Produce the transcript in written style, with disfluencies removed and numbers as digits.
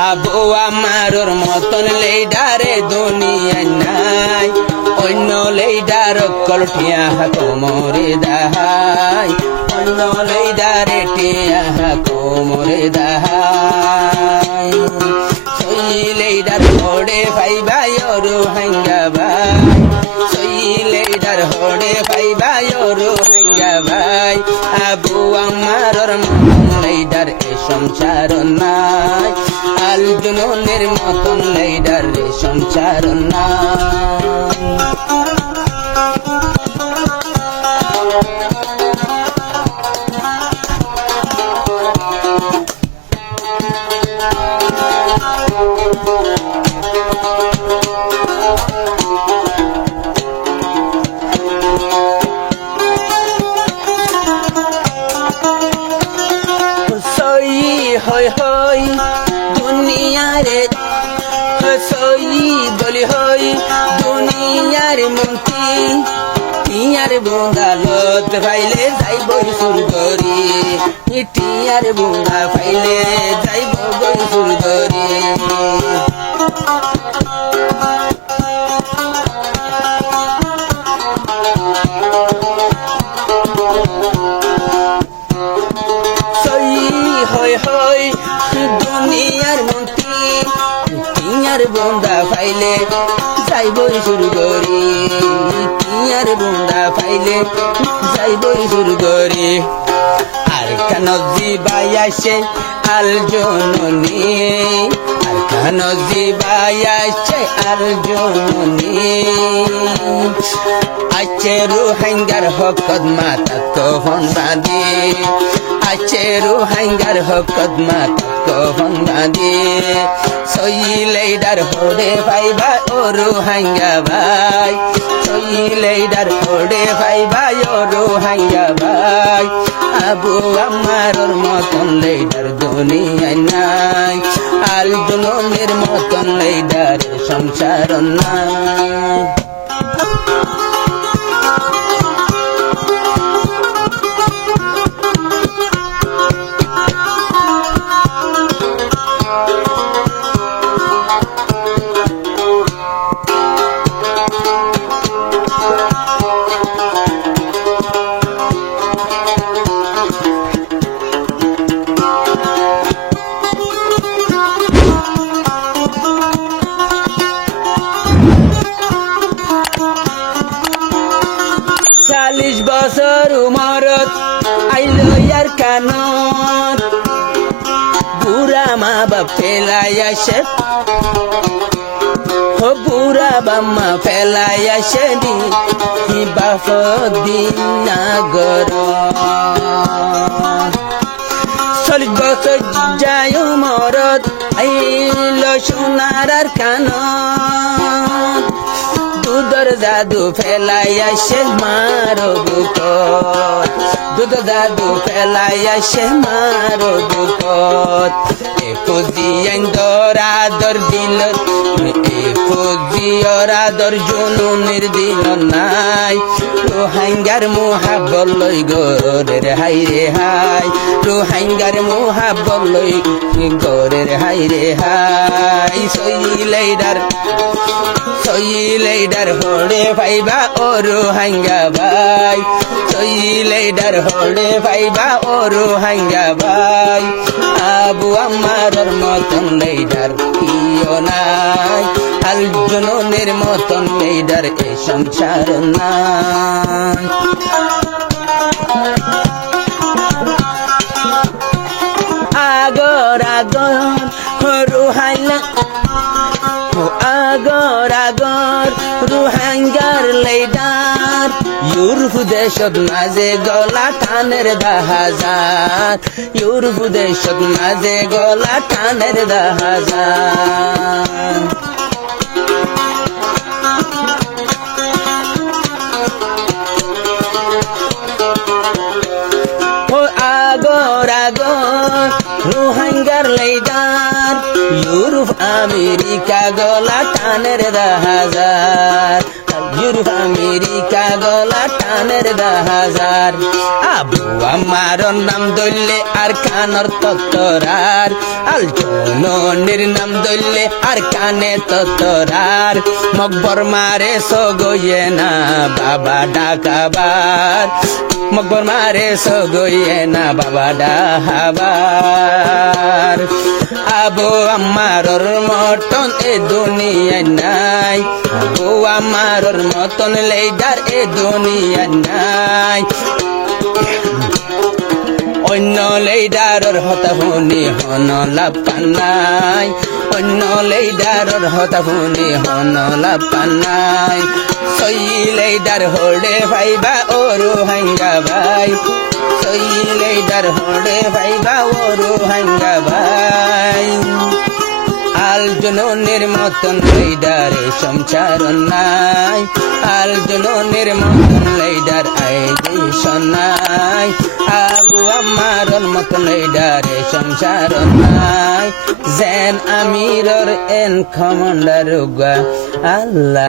আবু আমারর মতন লেডারে দুনিয়া নাই অন্য লেডার কলঠিয়া কোমরে দাহাই অন্য লেডারে টিয়া কোমরে দাহাই সই লেডার হড়ে ভাইবাই অরু হাঙ্গা ভাই সই লেডার হড়ে ভাইবাই অরু হাঙ্গা ভাই আবু আমারর মতন লেডার এ সংসার নাই আল জুনুনের মতন লেডার এ সংসার নাই হই হই দুনিয়ারে সই বলি হই দুনিয়ার মন্ত্রী টিয়ার বুঙ্গালত ফাইলে যাইব সুরগরি টিয়ার বুঙ্গা ফাইলে যাইব সুরগরি হই হই দুনিয়ার মন্ত্রী টিয়ার বুন্দা ফাইলে যাইবই সুরগরি টিয়ার বুন্দা ফাইলে যাইবই সুরগরি আর কেন জিবাই আসে আল জননী আর কেন জিবাই আসে আল জননী আছে রোহিঙ্গার হকত মাতা তখন বাঁধি আছে রোহিঙ্গার হকত মাতা তখন বাঁধি সই লেডার হড়ে ভাইবা ও রোহিঙ্গা ভাই সই লেডার হড়ে ভাইবা ও রোহিঙ্গা ভাই আবু আমারর মতন লেডার দুনিয়ায় নাই আল জুনুনের মতন লেডার সংসার নাই চাল্লিশ বছর উমরত আইলো ইয়ার কানত বুড়া মা বাপ ফেলাই আসে বুড়া বাম্মা ফেলাই আসে নি বাপ দিন নাগর 40 বছর যায় উমরত আইলো সোনার কানত দুধর জাদু ফেলাই আসে মারো বুকত দুধ জাদু ফেলাই আসে মারো বুকত একুজিয়ান দরাদর দিল একুজিয়র আদর জুনুনের দিল নাই রোহিঙ্গার মুহাব্বত লই গরের হাই রে হাই রোহিঙ্গার মুহাব্বত লই গরের হাই রে হাই সই লেডার হড়ে ভাইবা ও রোহিঙ্গা ভাই সই লেডার হড়ে ভাইবা ও রোহিঙ্গা ভাই আবু আমারর মতন লেডার কিও নাই আল জুনুনের মতন লেডার এ সংসার নাই আগর আগর রোহিঙ্গা আগর আগর রোহিঙ্গার লেডার ইউরোপ দেশত মাঝে গলা টানের 10,000 ইউরোপ দেশত মাঝে গলা টানের 10,000 আগর আগর রোহিঙ্গার লেডার ইউরোপ আমেরিকা গলা টানের 10,000 ইউরোপ আমেরিকা গলা টানের জাহাজার আবু আমার নাম দইলে আর কানর তত্তরার আলজননির নাম দইলে আর কানে তত্তরার মকবর মারে সগইয়ে না বাবা ডাকাবার মকবর মারে সগইয়ে না বাবা ডাহাবার আবু আমারর মতন এ দুনিয়ায় নাই আবু আমারর মতন লেডার এ দুনিয়ায় নাই অন্য লেডারর হতা শুনি হন লাভ পানাই অন্য লেডারর হতা শুনি হন লাভ পানাই সই লেডার হলে ভাইবা ওরু হাঙ্গা ভাই সই লেডার হলে ভাইবা ওরু হাঙ্গা ভাই আলজননের মতন লেডারে সংসার নাই আলজননের মতন লেডার আইদেশ নাই আবু আমারর মতন লেডারে সংসার নাই যেন আমিরর এন কমান্ডার আল্লাহ